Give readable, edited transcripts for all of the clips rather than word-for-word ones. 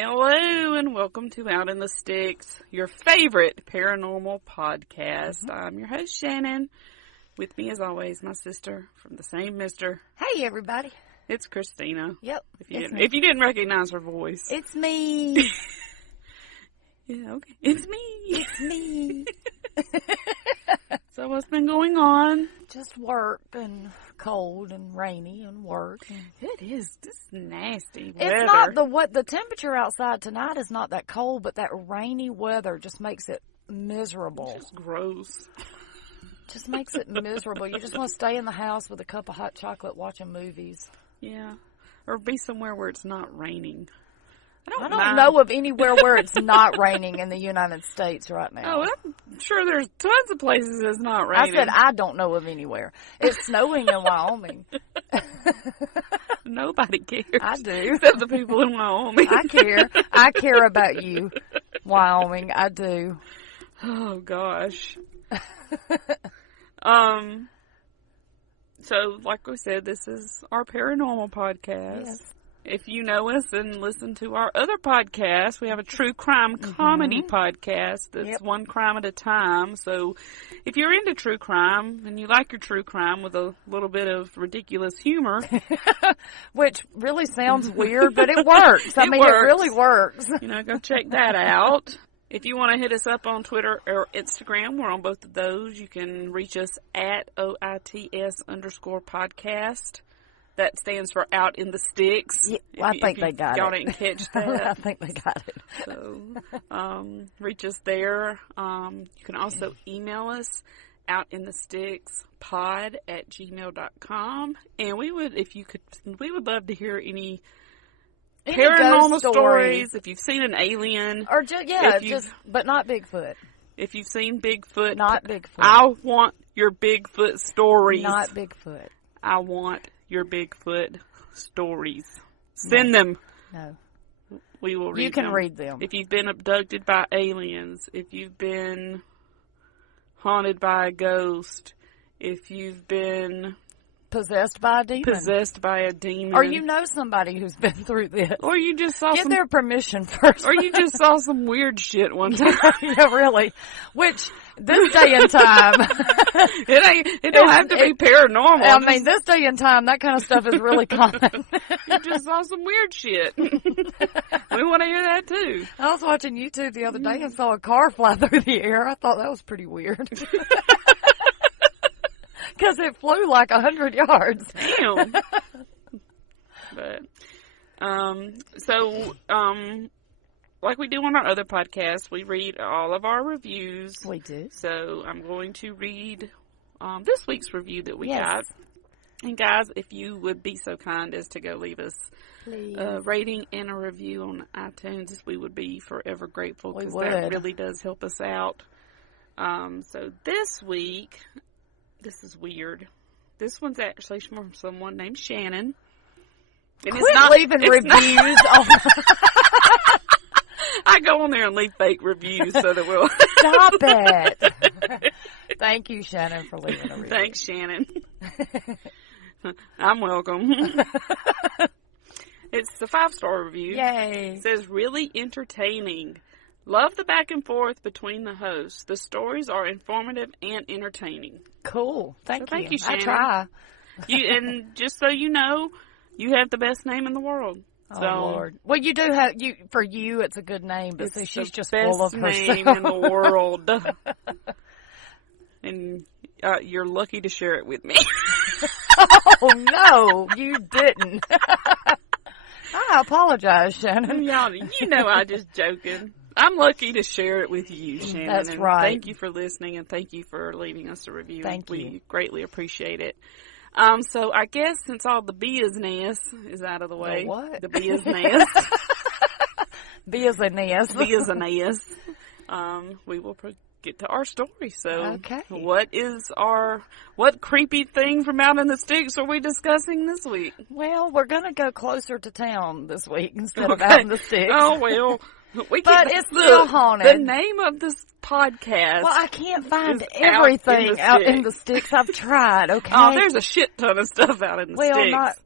Hello and welcome to Out in the Sticks, your favorite paranormal podcast. I'm your host, Shannon. With me, as always, my sister from the same mister. Hey, everybody. It's Christina. Yep. If you didn't recognize her voice. It's me. Yeah, okay. It's me. It's me. So what's been going on? Just work and cold and rainy and work. It is this nasty It's weather. not the temperature outside tonight is not that cold, but that rainy weather just makes it miserable. It's just gross. Just makes it miserable. You just want to stay in the house with a cup of hot chocolate watching movies. Yeah. Or be somewhere where it's not raining. I don't know of anywhere where it's not raining in the United States right now. Oh, I'm sure there's tons of places it's not raining. I said I don't know of anywhere. It's snowing in Wyoming. Nobody cares. I do. Except the people in Wyoming. I care. I care about you, Wyoming. I do. Oh, gosh. So, like we said, this is our paranormal podcast. Yes. If you know us and listen to our other podcast, we have a true crime comedy podcast that's one crime at a time. So if you're into true crime and you like your true crime with a little bit of ridiculous humor. Which really sounds weird, but it works. It really works. You know, go check that out. If you want to hit us up on Twitter or Instagram, we're on both of those. You can reach us at OITS_podcast. That stands for Out in the Sticks. Yeah, I think they got it. Y'all didn't catch that. I think they got it. So, reach us there. You can also email us, outinthestickspod@gmail.com. And we would love to hear any paranormal stories. If you've seen an alien. Or but not Bigfoot. If you've seen Bigfoot. Not Bigfoot. I want your Bigfoot stories. Not Bigfoot. I want your Bigfoot stories. Send them. No. We will read them. You can read them. If you've been abducted by aliens, if you've been haunted by a ghost, if you've been possessed by a demon. Or you know somebody who's been through this. Or you just saw Get their permission first. Or you just saw some weird shit one time. Yeah, really. Which, this day and time. It don't have to be paranormal. I mean, this day and time, that kind of stuff is really common. You just saw some weird shit. We want to hear that too. I was watching YouTube the other day and saw a car fly through the air. I thought that was pretty weird. Because it flew like 100 yards. Damn. But, like we do on our other podcasts, we read all of our reviews. We do. So I'm going to read this week's review that we got. And guys, if you would be so kind as to go leave us a rating and a review on iTunes, we would be forever grateful because that really does help us out. So this week, this is weird. This one's actually from someone named Shannon. And Quit leaving reviews. I go on there and leave fake reviews so that we'll... Stop it. Thank you, Shannon, for leaving a review. Thanks, Shannon. I'm welcome. It's the 5-star review. Yay. It says, really entertaining. Love the back and forth between the hosts. The stories are informative and entertaining. Cool. Thank you, Shannon. I try. And just so you know, you have the best name in the world. Oh, Lord. Well, you do have, for you, it's a good name, but it's she's just best full of herself. name in the world. And you're lucky to share it with me. Oh, no, you didn't. I apologize, Shannon. Y'all, you know I'm just joking. I'm lucky to share it with you, Shannon. That's and right. Thank you for listening, and thank you for leaving us a review. Thank you. We greatly appreciate it. So I guess since all the business is out of the way. The what? The business. Business. Business. We will get to our story. So, okay. What creepy thing from Out in the Sticks are we discussing this week? Well, we're going to go closer to town this week instead of Out in the Sticks. Oh, well. But it's still haunted. The name of this podcast. Well, I can't find everything out in the sticks. I've tried, okay? Oh, there's a shit ton of stuff out in the sticks. Well, not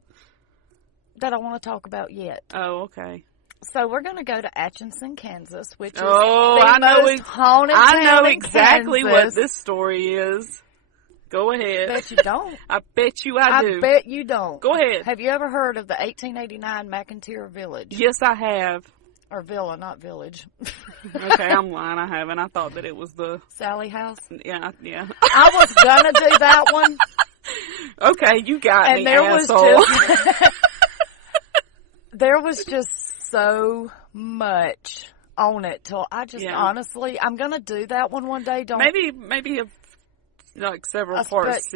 that I want to talk about yet. Oh, okay. So we're going to go to Atchison, Kansas, which is I know exactly Kansas. what this story is. Go ahead. Bet you don't. I bet you I do. I bet you don't. Go ahead. Have you ever heard of the 1889 McInteer Village? Yes, I have. Or Villa, not Village. Okay, I'm lying. I haven't. I thought that it was the Sally House. Yeah. I was gonna do that one. Okay, you got and me, there asshole. There was just so much on it till I just honestly, I'm gonna do that one day. Maybe like several parts.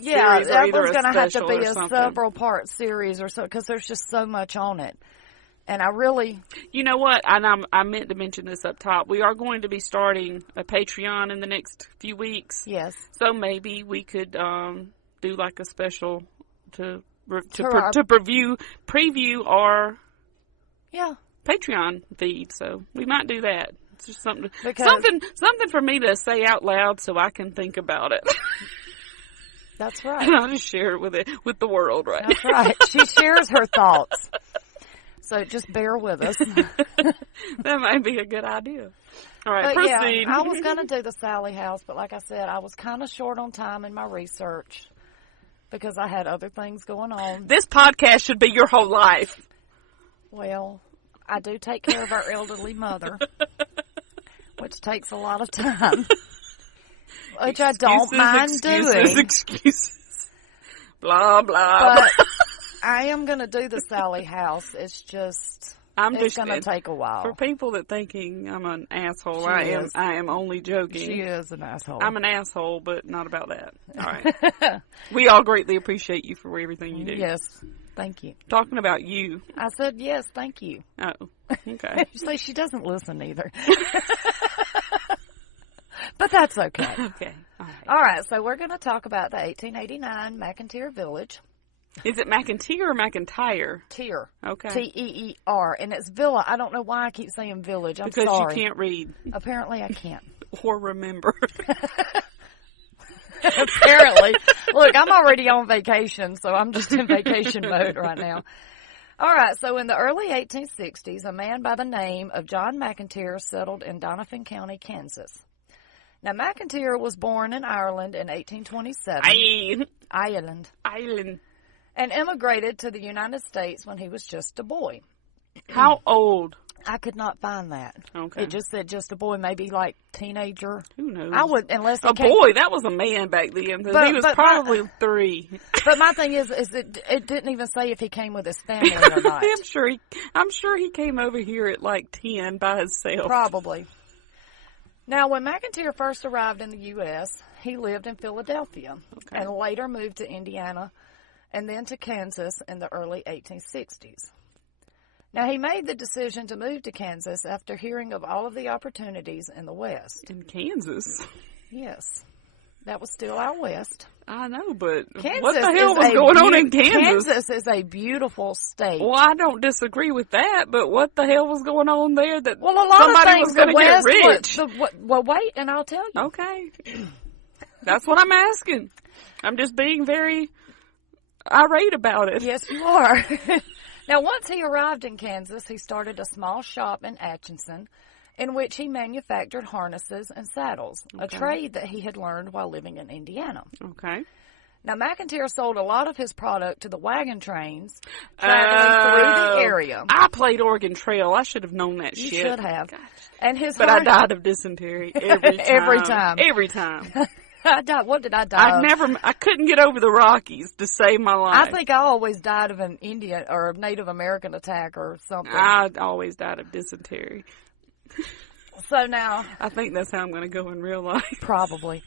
Yeah, that was going to have to be a several part series or so because there's just so much on it. And I really, you know what? And I meant to mention this up top. We are going to be starting a Patreon in the next few weeks. Yes. So maybe we could do like a special to preview our Patreon feed. So we might do that. It's just something for me to say out loud so I can think about it. That's right. And I'll just share it with the world, right? That's right. She shares her thoughts. So just bear with us. That might be a good idea. All right, proceed. Yeah, I was going to do the Sally House, but like I said, I was kind of short on time in my research because I had other things going on. This podcast should be your whole life. Well, I do take care of our elderly mother, which takes a lot of time, which I don't mind doing. Excuses. Blah, blah. But I am going to do the Sally House. It's just, it's going to take a while. For people that thinking I'm an asshole, I am only joking. She is an asshole. I'm an asshole, but not about that. All right. We all greatly appreciate you for everything you do. Yes. Thank you. Talking about you. I said, yes, thank you. Oh, okay. So she doesn't listen either. But that's okay. Okay. All right. So we're going to talk about the 1889 McInteer Village. Is it McInteer or McIntyre? Tear. Okay. T-E-E-R. And it's Villa. I don't know why I keep saying village. I'm sorry. Because you can't read. Apparently I can't. Or remember. Apparently. Look, I'm already on vacation, so I'm just in vacation mode right now. All right, so in the early 1860s, a man by the name of John McInteer settled in Donovan County, Kansas. Now, McInteer was born in Ireland in 1827. Ireland. And immigrated to the United States when he was just a boy. How old? I could not find that. Okay. It just said just a boy, maybe like teenager. Who knows? I would, unless he boy, that was a man back then. He was probably 3. But my thing is it didn't even say if he came with his family or not. I'm sure he came over here at like 10 by himself. Probably. Now, when McInteer first arrived in the U.S., he lived in Philadelphia and later moved to Indiana and then to Kansas in the early 1860s. Now, he made the decision to move to Kansas after hearing of all of the opportunities in the West. In Kansas? Yes. That was still out West. I know, but Kansas what the hell was going on in Kansas? Kansas is a beautiful state. Well, I don't disagree with that, but what the hell was going on there that a lot somebody of things was going to get rich? Well, wait, and I'll tell you. Okay. That's what I'm asking. I'm just being very irate about it. Yes, you are. Now, once he arrived in Kansas, he started a small shop in Atchison in which he manufactured harnesses and saddles, a trade that he had learned while living in Indiana. Okay. Now, McInteer sold a lot of his product to the wagon trains traveling through the area. I played Oregon Trail. I should have known that shit. You should have. Gosh. And I died of dysentery every time. Every time. What did I die of? I couldn't get over the Rockies to save my life. I think I always died of an Indian or a Native American attack or something. I always died of dysentery. So now, I think that's how I'm going to go in real life. Probably.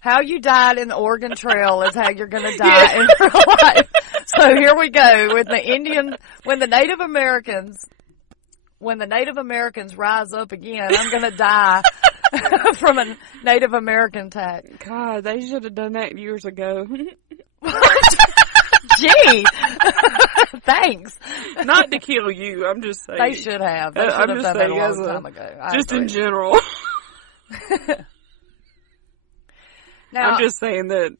How you died in the Oregon Trail is how you're going to die in real life. So here we go with when the Native Americans rise up again, I'm going to die from a Native American attack. God, they should have done that years ago. Gee, thanks. Not to kill you, I'm just saying. They should have. They should have done that a long time ago. Just in general. Now, I'm just saying that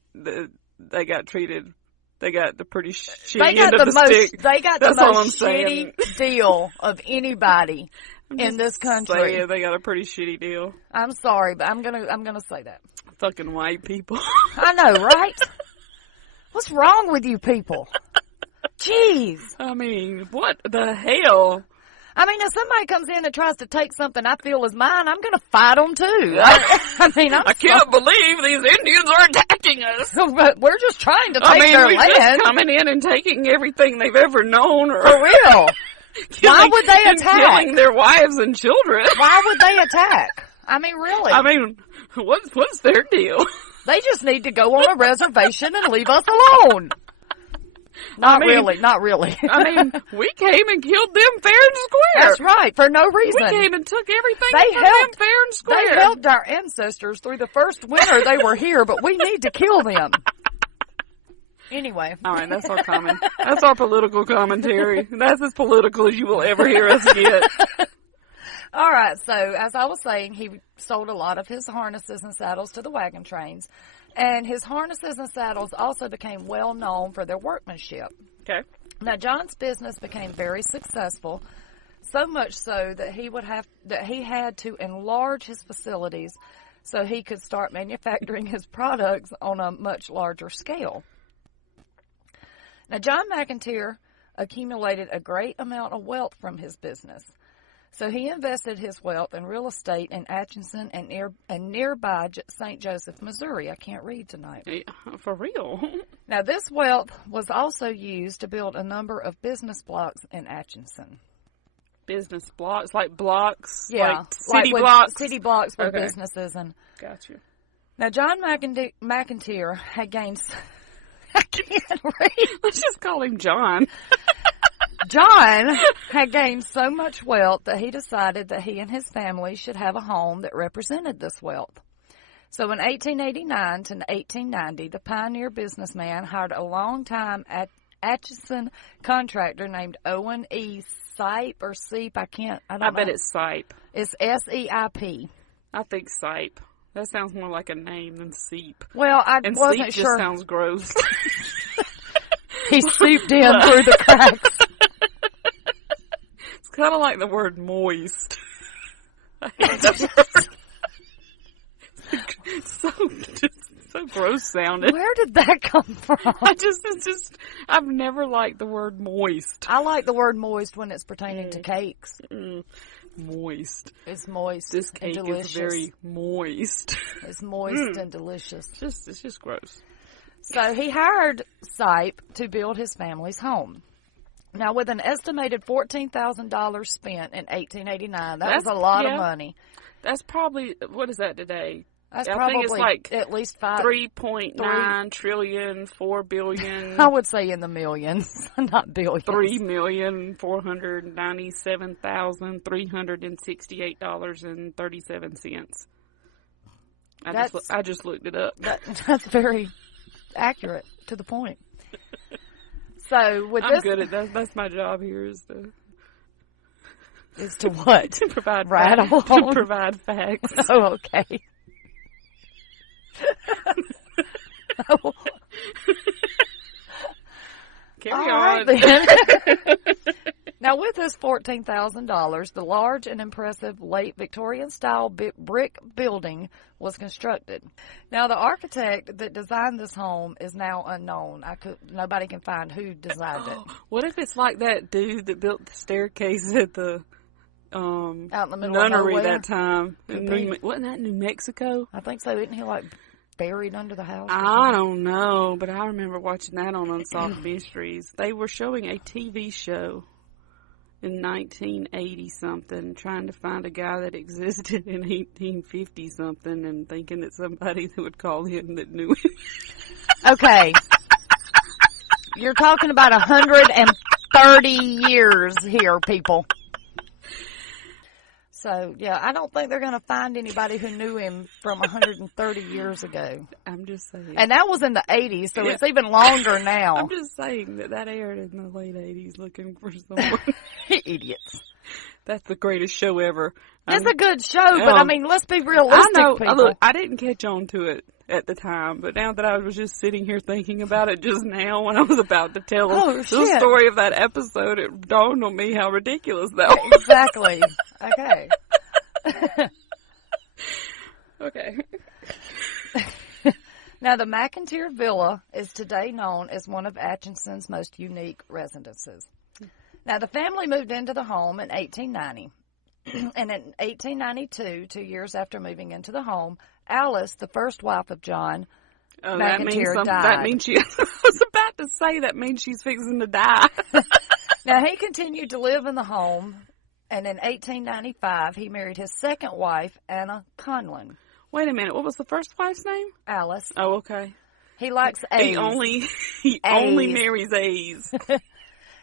they got treated They got the pretty shitty They got end of the stick. They got That's the all I'm most saying. shitty deal of anybody in this country. Saying they got a pretty shitty deal. I'm sorry, but I'm gonna say that. Fucking white people. I know, right? What's wrong with you people? Jeez. I mean, what the hell? I mean, if somebody comes in and tries to take something I feel is mine, I'm going to fight them too. I can't believe these Indians are attacking us. But we're just trying to take their we're land. Just coming in and taking everything they've ever known. Or For real. Why would they attack? Killing their wives and children. Why would they attack? I mean, really. I mean, what's their deal? They just need to go on a reservation and leave us alone. Not really. I mean, we came and killed them fair and square. That's right, for no reason. We came and took everything from them fair and square. They helped our ancestors through the first winter they were here, but we need to kill them. Anyway. All right, that's our political commentary. That's as political as you will ever hear us get. All right, so as I was saying, he sold a lot of his harnesses and saddles to the wagon trains. And his harnesses and saddles also became well known for their workmanship. Okay. Now, John's business became very successful, so much so that he had to enlarge his facilities so he could start manufacturing his products on a much larger scale. Now, John McInteer accumulated a great amount of wealth from his business. So he invested his wealth in real estate in Atchison and nearby St. Joseph, Missouri. I can't read tonight. Yeah, for real. Now, this wealth was also used to build a number of business blocks in Atchison. Business blocks? Like blocks? Yeah. Like city blocks? City blocks for businesses. Gotcha. Now, John McInteer had gained... I can't read. Let's just call him John. John had gained so much wealth that he decided that he and his family should have a home that represented this wealth. So in 1889 to 1890, the pioneer businessman hired a long-time Atchison contractor named Owen E. Sipe or Seep. I don't know. bet it's Sipe. It's S-E-I-P. I think Sipe. That sounds more like a name than Seep. Well, I and wasn't Seep sure. Just sounds gross. He seeped in through the cracks. It's kind of like the word moist. I hate that word. So gross sounding. Where did that come from? I've never liked the word moist. I like the word moist when it's pertaining to cakes. Moist. It's moist. This cake is very moist. It's moist and delicious. It's just gross. So he hired Sipe to build his family's home. Now, with an estimated $14,000 spent in 1889, that was a lot of money. That's probably, what is that today? That's I think it's like at least 3.9 trillion, 4 billion. I would say in the millions, not billions. $3,497,368.37. I just looked it up. That's very accurate to the point. So with I'm good at that. That's my job here is to what? To provide rattle. To provide facts. Oh, okay. Carry on. Right, now, with this $14,000, the large and impressive late Victorian-style brick building was constructed. Now, the architect that designed this home is now unknown. Nobody can find who designed it. What if it's like that dude that built the staircase at the out in the middle nunnery of nowhere? That time? Wasn't that New Mexico? I think so. Isn't he like buried under the house? I don't know, but I remember watching that on Unsolved Mysteries. They were showing a TV show in 1980-something, trying to find a guy that existed in 1850-something and thinking that somebody that would call him that knew him. Okay. You're talking about 130 years here, people. So, yeah, I don't think they're going to find anybody who knew him from 130 years ago. I'm just saying. And that was in the 80s, so it's even longer now. I'm just saying that aired in the late 80s looking for someone. Idiots. That's the greatest show ever. It's a good show, but, I mean, let's be realistic, I know. people. Look, I didn't catch on to it at the time, but now that I was just sitting here thinking about it just now when I was about to tell the story of that episode, it dawned on me how ridiculous that was. Exactly. Okay. Okay. Now, the McInteer Villa is today known as one of Atchison's most unique residences. Now, the family moved into the home in 1890. And in 1892, 2 years after moving into the home, Alice, the first wife of John McInteer, died. That means I was about to say that means she's fixing to die. Now, he continued to live in the home, and in 1895, he married his second wife, Anna Conlon. Wait a minute, what was the first wife's name? Alice. Oh, okay. He likes A's. He only marries A's.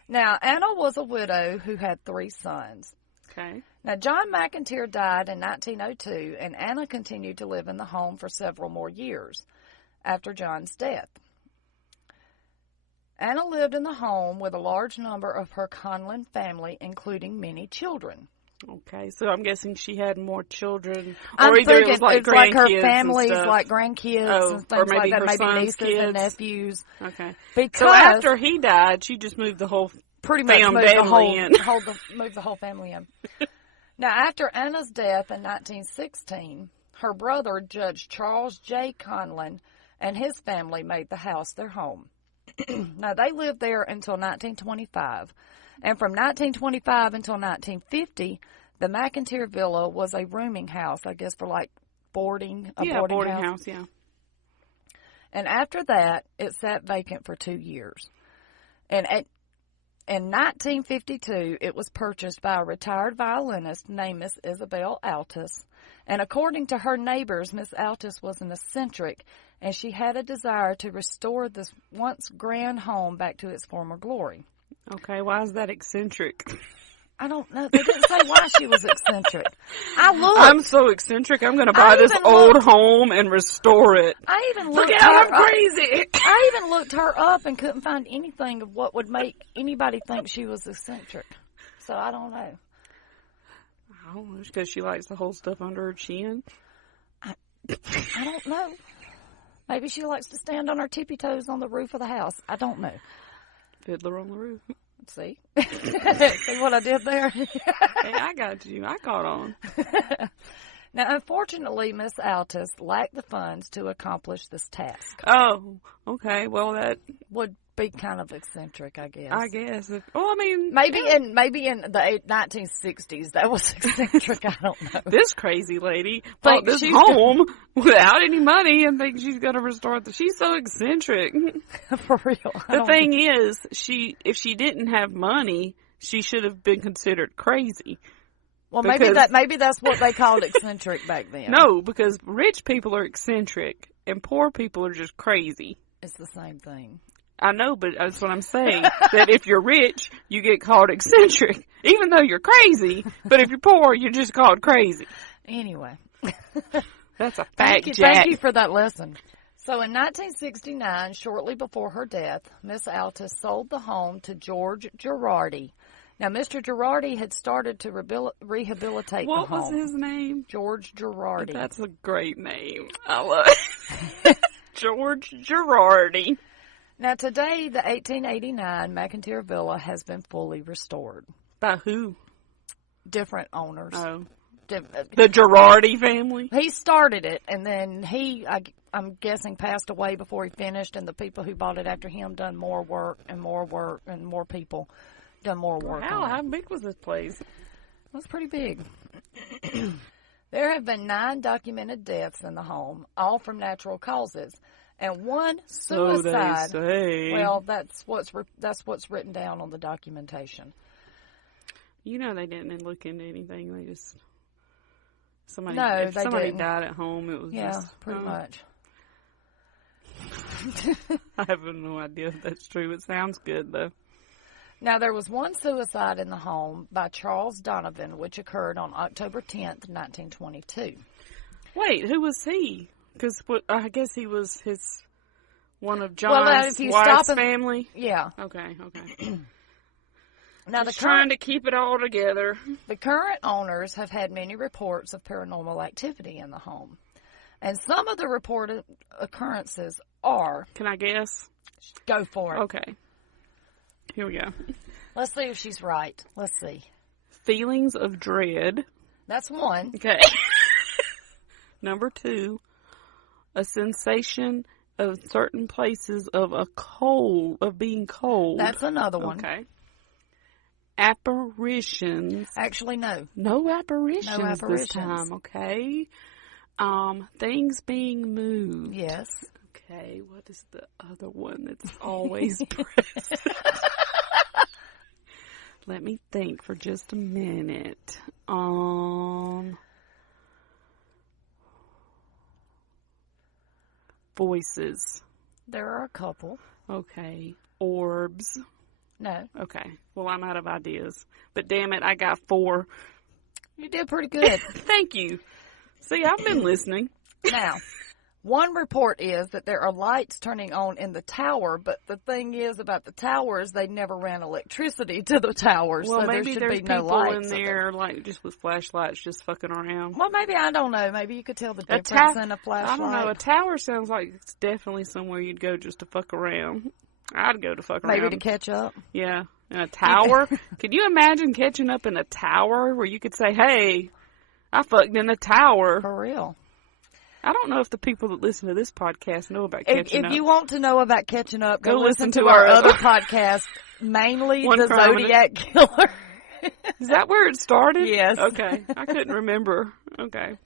Now, Anna was a widow who had 3 sons. Okay. Now, John McInteer died in 1902, and Anna continued to live in the home for several more years after John's death. Anna lived in the home with a large number of her Conlon family, including many children. Okay, so I'm guessing she had more children. I'm either thinking it was like it's like her grandkids family's and stuff. like grandkids and things or maybe like that, her maybe nieces kids. and nephews. Okay. Because so after he died, she just moved the whole pretty much moved the whole family in. Now, after Anna's death in 1916, her brother, Judge Charles J. Conlon, and his family made the house their home. Now, they lived there until 1925, and from 1925 until 1950, the McInteer Villa was a rooming house, I guess, for like boarding house. Yeah. And after that, it sat vacant for 2 years. And in 1952, it was purchased by a retired violinist named Miss Isabel Altus. And according to her neighbors, Miss Altus was an eccentric, and she had a desire to restore this once grand home back to its former glory. Okay, why is that eccentric? I don't know. They didn't say why she was eccentric. I'm so eccentric, I'm going to buy this old home and restore it. I even looked Look out, I'm crazy. I even looked her up and couldn't find anything of what would make anybody think she was eccentric. So I don't know. I don't know, because she likes to hold stuff under her chin. I don't know. Maybe she likes to stand on her tippy toes on the roof of the house. I don't know. Fiddler on the roof. See? See what I did there? Hey, I got you. I caught on. Now, unfortunately, Miss Altus lacked the funds to accomplish this task. Oh, okay. Well, that would be kind of eccentric, I guess. I guess. Well, I mean, maybe in the 1960s that was eccentric. I don't know. This crazy lady bought this home without any money and thinks she's going to restore it. She's so eccentric. For real. The thing is, if she didn't have money, she should have been considered crazy. Well, maybe that's what they called eccentric back then. No, because rich people are eccentric and poor people are just crazy. It's the same thing. I know, but that's what I'm saying. That if you're rich, you get called eccentric, even though you're crazy. But if you're poor, you're just called crazy. Anyway. That's a fact, Jack. Thank you for that lesson. So in 1969, shortly before her death, Miss Altus sold the home to George Girardi. Now, Mr. Girardi had started to rehabilitate the home. What was his name? George Girardi. That's a great name. I love it. George Girardi. Now, today, the 1889 McInteer Villa has been fully restored. By who? Different owners. Oh. The Girardi family? He started it, and then I'm guessing, passed away before he finished, and the people who bought it after him done more work, and more people done more work. Wow, how big was this place? It was pretty big. There have been 9 documented deaths in the home, all from natural causes, and 1 suicide. So they say. Well, that's what's written down on the documentation. You know, they didn't look into anything. They just somebody didn't. died at home. It was pretty much. I have no idea if that's true. It sounds good though. Now, there was 1 suicide in the home by Charles Donovan, which occurred on October 10th, 1922. Wait, who was he? Because I guess he was one of John's wife's family? Yeah. Okay. Now, trying to keep it all together. The current owners have had many reports of paranormal activity in the home. And some of the reported occurrences are... Can I guess? Go for it. Okay. Here we go. Let's see if she's right. Let's see. Feelings of dread. That's one. Okay. Number 2, a sensation of certain places of being cold. That's another one. Okay. Apparitions. Actually, no. No apparitions, No apparitions this time, okay. Things being moved. Yes. Okay, what is the other one that's always present? Let me think for just a minute. Voices. There are a couple. Okay. Orbs. No. Okay. Well, I'm out of ideas. But damn it, I got 4. You did pretty good. Thank you. See, I've been listening. Now, one report is that there are lights turning on in the tower, but the thing is about the towers, they never ran electricity to the towers, Well, so there maybe should there's be no people lights in there, like, just with flashlights just fucking around. Well, maybe, I don't know. Maybe you could tell the difference in a flashlight. I don't know. A tower sounds like it's definitely somewhere you'd go just to fuck around. I'd go to fuck around. Maybe to catch up. Yeah. In a tower? Could you imagine catching up in a tower where you could say, hey, I fucked in a tower? For real. I don't know if the people that listen to this podcast know about catching up. If you want to know about catching up, go listen to our our other podcast, mainly One the Crime Zodiac Killer. Is that where it started? Yes. Okay. I couldn't remember. Okay.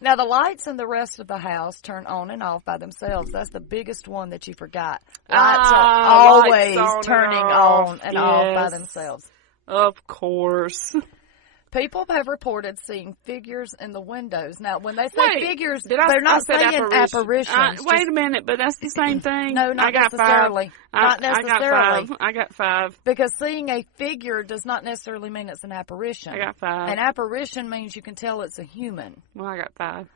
Now, the lights in the rest of the house turn on and off by themselves. That's the biggest one that you forgot. Lights are always turning on and off by themselves. Of course. People have reported seeing figures in the windows. Now, when they say figures, they're not saying apparitions. Wait a minute, but that's the same thing. No, not necessarily. Not necessarily. I got 5. Because seeing a figure does not necessarily mean it's an apparition. I got 5. An apparition means you can tell it's a human. Well, I got 5.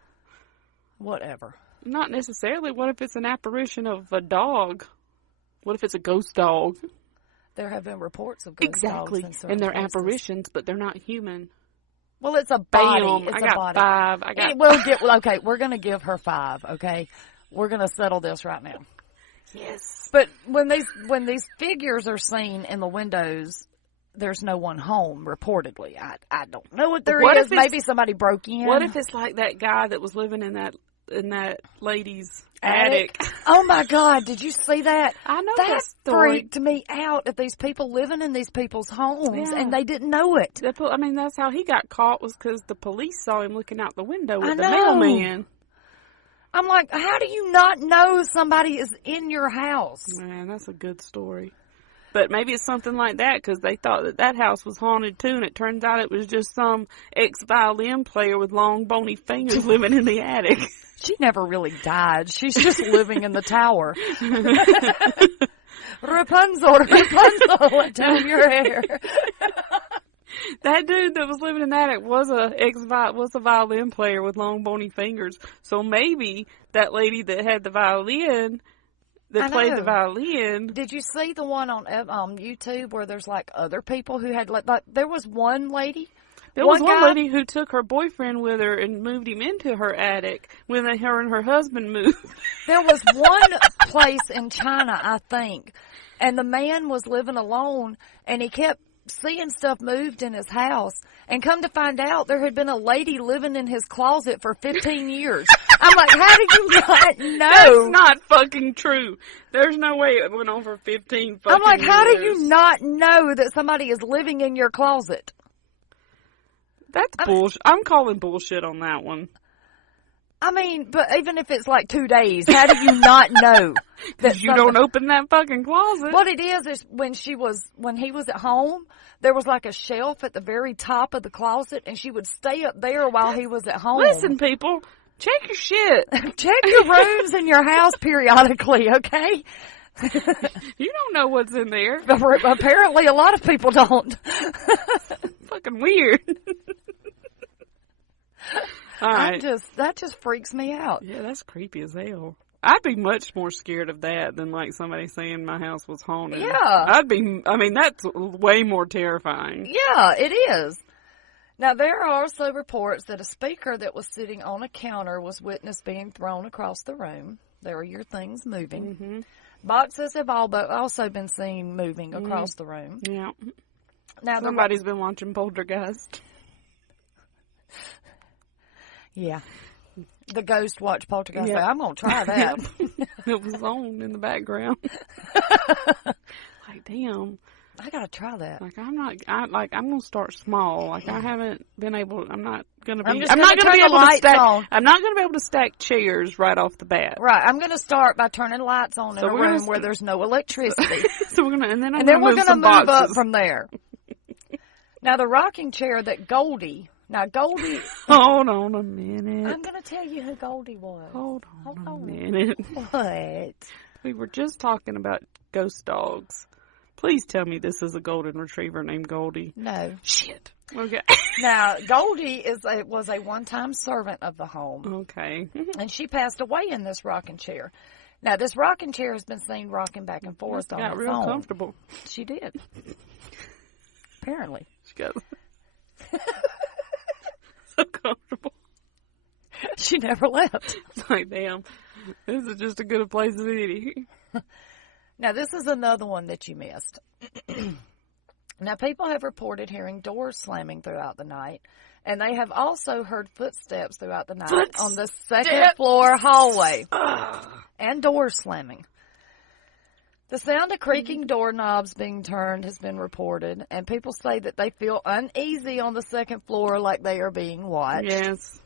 Whatever. Not necessarily. What if it's an apparition of a dog? What if it's a ghost dog? There have been reports of ghost dogs in certain and they're places. apparitions, but they're not human. Well, it's a body. Bam, It's I got body. 5. I got. Okay, we're going to give her 5. Okay, we're going to settle this right now. Yes. But when these figures are seen in the windows, there's no one home. Reportedly, I don't know what there is. Maybe somebody broke in. What if it's like that guy that was living in that lady's attic? Oh my God! Did you see that? I know that story. Freaked me out. At these people living in these people's homes, and they didn't know it. I mean, that's how he got caught, was because the police saw him looking out the window with the mailman. I'm like, how do you not know somebody is in your house? Man, that's a good story. But maybe it's something like that, because they thought that house was haunted too, and it turns out it was just some ex-violin player with long, bony fingers living in the attic. She never really died. She's just living in the tower. Rapunzel, let down your hair. That dude that was living in the attic was a violin player with long, bony fingers. So maybe that lady that had the violin, that played the violin. Did you see the one on YouTube where there's like other people who had like there was one lady? There was one lady who took her boyfriend with her and moved him into her attic when her and her husband moved. There was one place in China, I think, and the man was living alone, and he kept seeing stuff moved in his house, and come to find out there had been a lady living in his closet for 15 years. I'm like, how do you not know? That's not fucking true. There's no way it went on for 15 fucking I'm like, how years. do you not know that somebody is living in your closet? That's bullshit. I'm calling bullshit on that one. I mean, but even if it's like 2 days, how do you not know? Because you don't open that fucking closet. What it is when he was at home, there was like a shelf at the very top of the closet, and she would stay up there while he was at home. Listen, people, check your shit. Check your rooms in your house periodically, okay? You don't know what's in there. Apparently, a lot of people don't. Fucking weird. All right. That just freaks me out. Yeah, that's creepy as hell. I'd be much more scared of that than like somebody saying my house was haunted. Yeah. that's way more terrifying. Yeah, it is. Now, there are also reports that a speaker that was sitting on a counter was witnessed being thrown across the room. There are your things moving. Mm-hmm. Boxes have also been seen moving across the room. Yeah. Now, somebody's been watching Poltergeist. Yeah. The ghost watch Poltergeist. Yep. I'm going to try that. It was on in the background. Like, damn. I got to try that. Like, I'm going to start small. Like, I haven't been able, I'm not going to be able to stack chairs right off the bat. Right. I'm going to start by turning lights on in a room where there's no electricity. So we're going to, and then we're going to move up from there. Now, the rocking chair that Goldie. Hold on a minute. I'm going to tell you who Goldie was. Hold on a minute. What? We were just talking about ghost dogs. Please tell me this is a golden retriever named Goldie. No. Shit. Okay. Now, Goldie was a one-time servant of the home. Okay. And she passed away in this rocking chair. Now, this rocking chair has been seen rocking back and forth on its own. Got real comfortable. She did. Apparently. She got so comfortable. She never left. It's like, damn, this is just as good a place as any. Now, this is another one that you missed. Now, people have reported hearing doors slamming throughout the night, and they have also heard footsteps throughout the night on the second floor hallway and doors slamming. The sound of creaking doorknobs being turned has been reported, and people say that they feel uneasy on the second floor like they are being watched. Yes.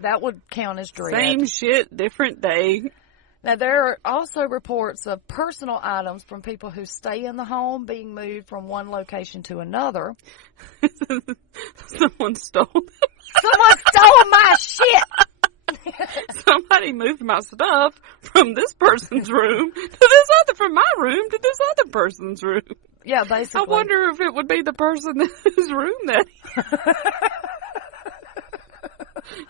That would count as dread. Same shit, different day. Now, there are also reports of personal items from people who stay in the home being moved from one location to another. Someone stole them. Someone stole my shit! Somebody moved my stuff from this person's room to this other, from my room to this other person's room. Yeah, basically. I wonder if it would be the person whose room that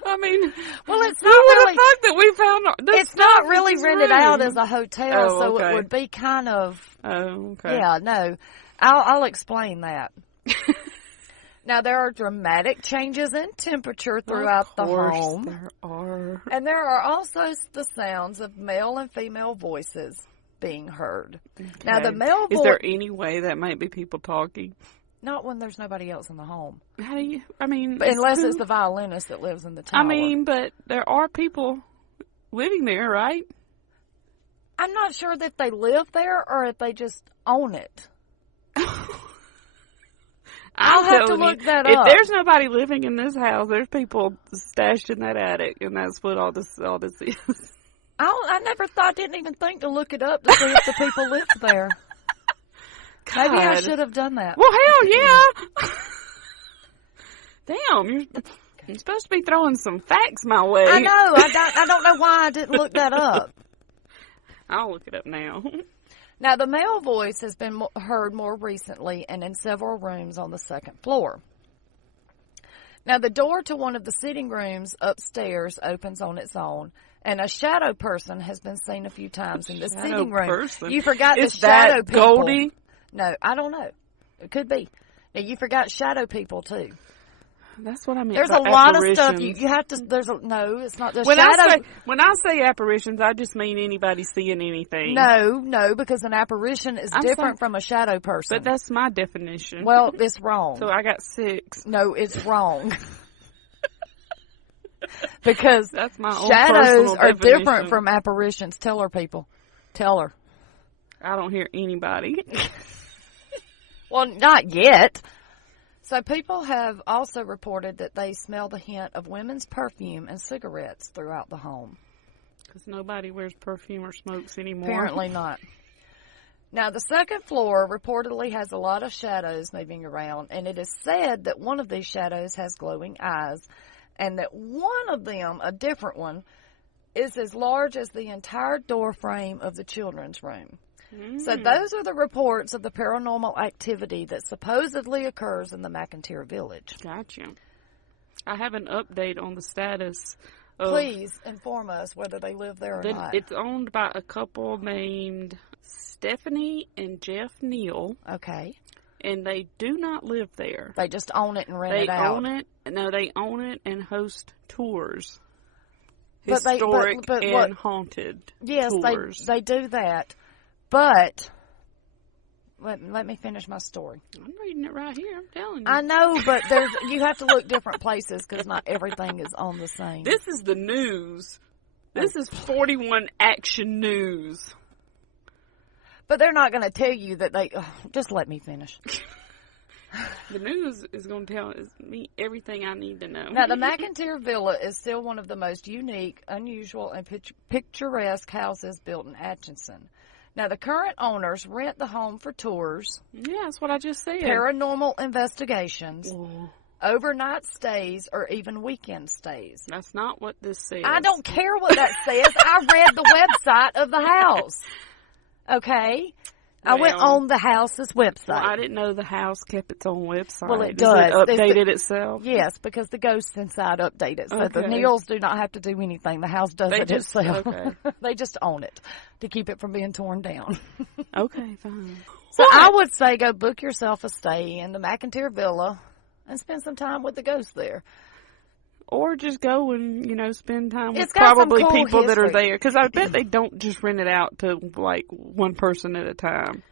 I mean, well, it's not really. The fact that we found it's not really rented out as a hotel, so it would be kind of. Oh, okay. Yeah, no, I'll explain that. Now, there are dramatic changes in temperature throughout the home. There are. And there are also the sounds of male and female voices being heard. Okay. Now, the male voice. Is there any way that might be people talking? Not when there's nobody else in the home. How do you, I mean. Unless it's the violinist that lives in the tower. I mean, but there are people living there, right? I'm not sure that they live there or if they just own it. I'll have to look that up. If there's nobody living in this house, there's people stashed in that attic, and that's what all this is. I never didn't even think to look it up to see if the people lived there. God. Maybe I should have done that. Well, hell yeah. Damn, you're supposed to be throwing some facts my way. I know. I don't know why I didn't look that up. I'll look it up now. Now, the male voice has been heard more recently and in several rooms on the second floor. Now, the door to one of the sitting rooms upstairs opens on its own, and a shadow person has been seen a few times in the sitting room. Person? You forgot Is the shadow that people. Goldie? No, I don't know. It could be. Now, you forgot shadow people, too. That's what I mean. There's a lot of stuff you have to. No, it's not the shadow. When I say apparitions, I just mean anybody seeing anything. No, because an apparition is different from a shadow person. But that's my definition. Well, it's wrong. So I got 6. No, it's wrong. Because that's my own shadows are definition. different from apparitions. Tell her, people. Tell her. I don't hear anybody. Well, not yet. So people have also reported that they smell the hint of women's perfume and cigarettes throughout the home. Because nobody wears perfume or smokes anymore. Apparently not. Now, the second floor reportedly has a lot of shadows moving around, and it is said that one of these shadows has glowing eyes, and that one of them, a different one, is as large as the entire door frame of the children's room. So those are the reports of the paranormal activity that supposedly occurs in the McInteer Village. Gotcha. I have an update on the status. Please inform us whether they live there or not. It's owned by a couple named Stephanie and Jeff Neal. Okay. and they do not live there. They just own it and rent it out. They own it. No, they own it and host tours. But Historic and haunted tours. Yes, they do that. But let me finish my story. I'm reading it right here. I'm telling you. I know, but you have to look different places because not everything is on the same. This is the news. This is 41 Action News. But they're not going to tell you that they... just let me finish. The news is going to tell me everything I need to know. Now, the McInteer Villa is still one of the most unique, unusual, and picturesque houses built in Atchison. Now, the current owners rent the home for tours. Yeah, that's what I just said. Paranormal investigations. Overnight stays, or even weekend stays. That's not what this says. I don't care what that says. I read the website of the house. Okay? I went on the house's website. Well, I didn't know the house kept its own website. Well, it does. It updated itself? Yes, because the ghosts inside update it. So the Neils do not have to do anything. The house does it itself. Okay. They just own it to keep it from being torn down. Okay, fine. So I would say go book yourself a stay in the McInteer Villa and spend some time with the ghosts there. Or just go and, spend time with probably people that are there. Because I bet they don't just rent it out to, one person at a time.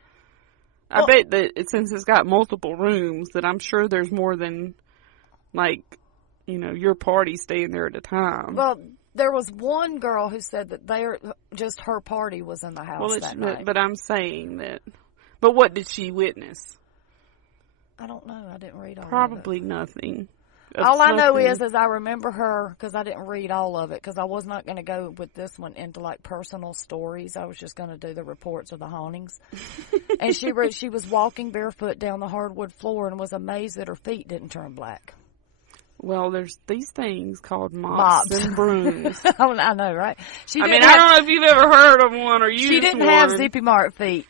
I bet that since it's got multiple rooms, that I'm sure there's more than, your party staying there at a time. Well, there was one girl who said that just her party was in the house that night. But I'm saying that. But what did she witness? I don't know. I didn't read all of it. Probably nothing. All I know is I remember her, because I didn't read all of it, because I was not going to go with this one into, personal stories. I was just going to do the reports of the hauntings. And she was walking barefoot down the hardwood floor and was amazed that her feet didn't turn black. Well, there's these things called mops and brooms. I know, right? I don't know if you've ever heard of one or used one. She didn't have Zippy Mark feet.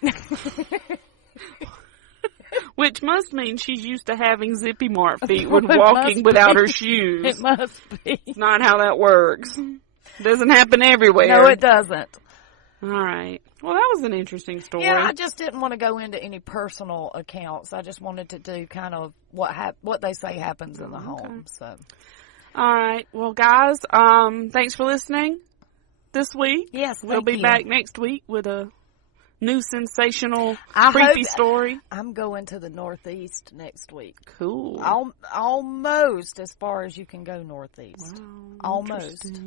Which must mean she's used to having Zippy Mark feet when walking without her shoes. It must be. It's not how that works. It doesn't happen everywhere. No, it doesn't. All right. Well, that was an interesting story. Yeah, I just didn't want to go into any personal accounts. I just wanted to do kind of what they say happens in the home. So. All right. Well, guys, thanks for listening this week. Yes, we'll be back next week with a new sensational, creepy story. I'm going to the Northeast next week. Cool. Almost as far as you can go Northeast. Wow, almost.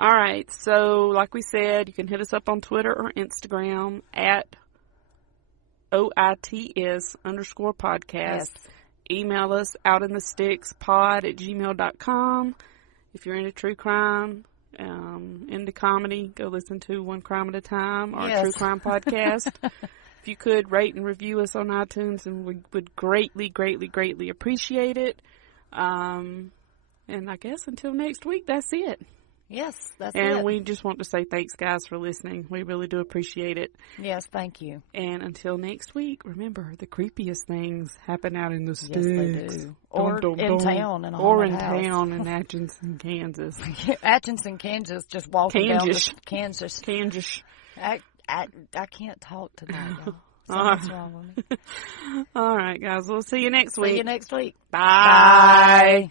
All right. So, like we said, you can hit us up on Twitter or Instagram at OITS_podcast. Yes. Email us outinthestickspod@gmail.com. If you're into true crime, into comedy, go listen to One Crime at a Time, our true crime podcast. If you could rate and review us on iTunes, and we would greatly, greatly, greatly appreciate it. And I guess until next week, that's it. Yes, that's it. And we just want to say thanks, guys, for listening. We really do appreciate it. Yes, thank you. And until next week, remember, the creepiest things happen out in the sticks. Yes, they do. Or in town in a haunted house. Or in town in Atchison, Kansas. Atchison, Kansas, just walking down the Kansas. I can't talk tonight, y'all. Something's wrong with me. All right, guys. We'll see you next week. See you next week. Bye.